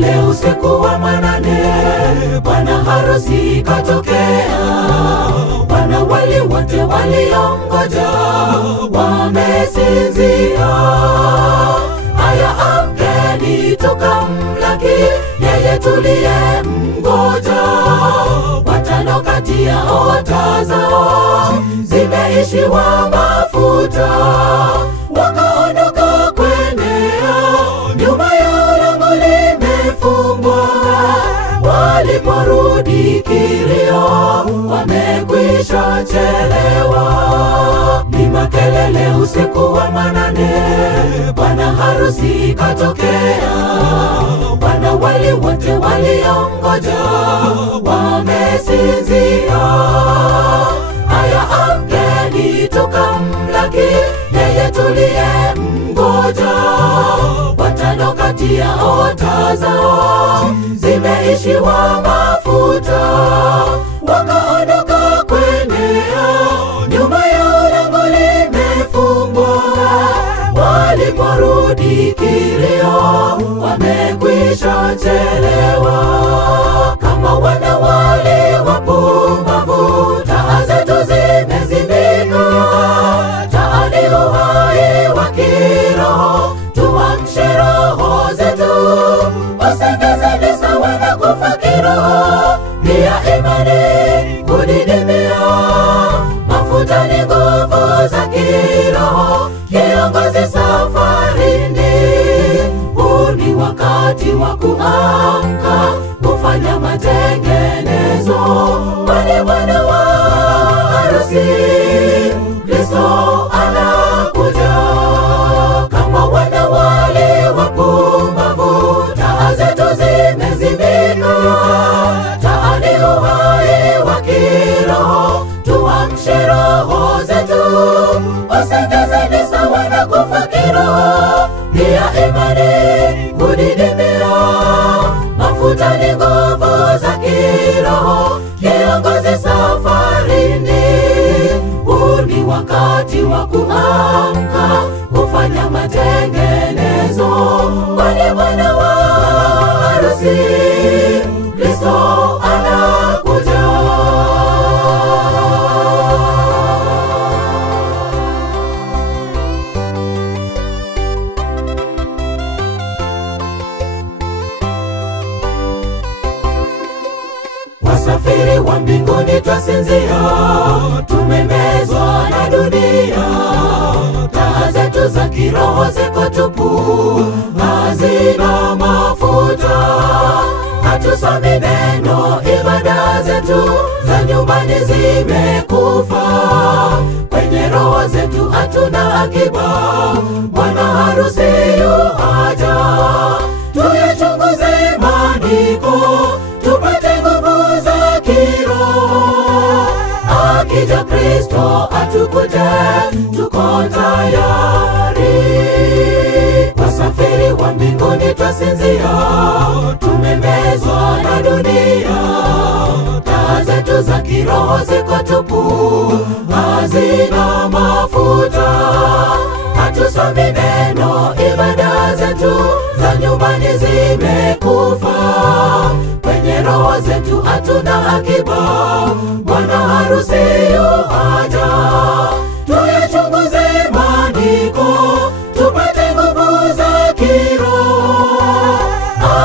makelele usiku wa manane, bwana harusi katokea. Wanawali wote waliongoja wamesinzia. Haya, amkeni tukamlaki yeye tuliye mgoja. Watano kati yao taa zao zimeishiwa mafuta, wakaondoka kuendea nyuma ya lango limefungwa. Waliporudi kilio, wamekwisha chelewa. Ni makelele usiku wa manane, bwana harusi katokea. Wanawali wote waliongoja wamesinzia. Haya, amkeni tukamlaki yeye tuliye mgoja. Watano kati yao taa zao zimeishiwa mafuta, wakaondoka kuendea nyuma ya lango limefungwa. Waliporudi kilio, wamekwisha chelewa. Kama wanawali wapumbavu, taa zetu zimezimika. Taa ni uhai wa kiroho, tuamshe roho zetu. Usengeze ni sawa na kufa kiroho, pia imani kudidimia. Mafuta ni nguvu za kiroho, kiongozi safarini. Huu ni wakati wa kuamka, kufanya matengenezo. Kwani bwana wa harusi Kristo anakuja. Kama wanawali wapumbavu, taa zetu zimezimika. Taa ni uhai wa kiroho, tuamshe roho zetu. Usengeze ni sawa na kufa kiroho, pia imani kudidimia. Mafuta ni nguvu za kiroho, kiongozi safarini. Huu ni wakati wa kuamka, kufanya matengenezo. Kwani bwana wa harusi Kristo anakuja. Wasafiri wa mbinguni twasinzia, tumemezwa na dunia. Taa zetu za kiroho ziko tupu, hazina mafuta. Hatusomi neno, ibada zetu za nyumbani zimekufa. Kwenye roho zetu hatuna akiba, bwana harusi yuaja. Tuyachunguze maandiko, tupate nguvu za kiroho. Akija Kristo atukute, tuko tayari. Wasafiri wa mbinguni twasinzia, tumemezwa na dunia. Taa zetu za kiroho ziko tupu, hazina mafuta. Hatusomi neno, ibada zetu za nyumbani zimekufa. Kwenye roho zetu hatuna akiba, bwana harusi yuaja. Tuyachunguze maandiko, tupate nguvu za kiroho.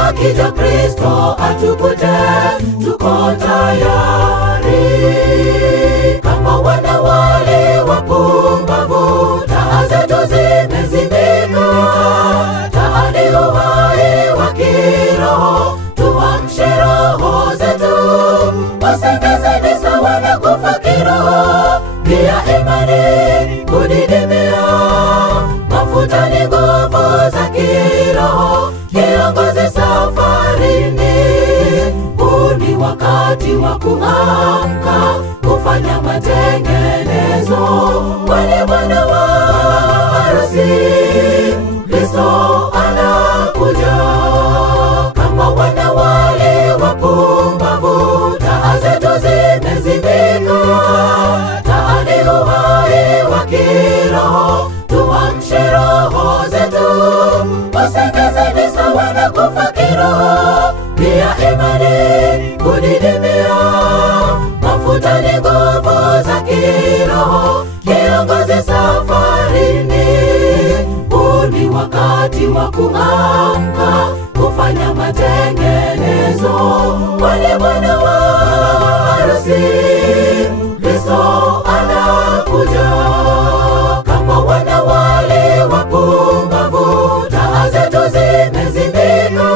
Akija Kristo atukute, tuko tayari. Kama wanawali wapumbavu, taa zetu zimezimika. Taa ni uhai wa kiroho, tuamshe roho zetu. Usengeze ni sawa na kufa kiroho, pia imani kudidimia. Mafuta ni nguvu za kiroho, kiongozi safarini. Huu ni wakati wa kuamka, kufanya matengenezo. Kwani bwana wa harusi Kristo anakuja. Kama wanawali wapumbavu, taa zetu zimezimika. Taa ni uhai wa kiroho, tuamshe roho zetu. Usengeze ni sawa na kufa kiroho, wakati wa kuamka kufanya matengenezo, kwani bwana wa harusi Kristo anakuja. Kama wana wale wapumbavu, taa zetu zimezimika.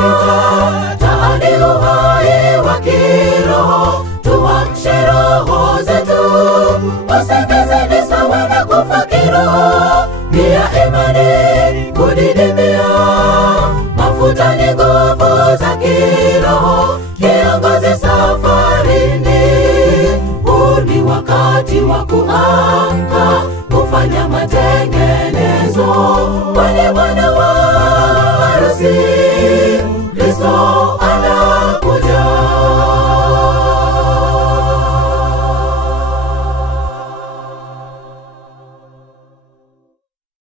Taa ni uhai wa kiroho, tuamshe roho zetu. Usingizi ni sawa na kufa kiroho, pia imani kudidimia. Mafuta ni nguvu za kiroho, kiongozi safarini. Huu ni wakati wa kuamka kufanya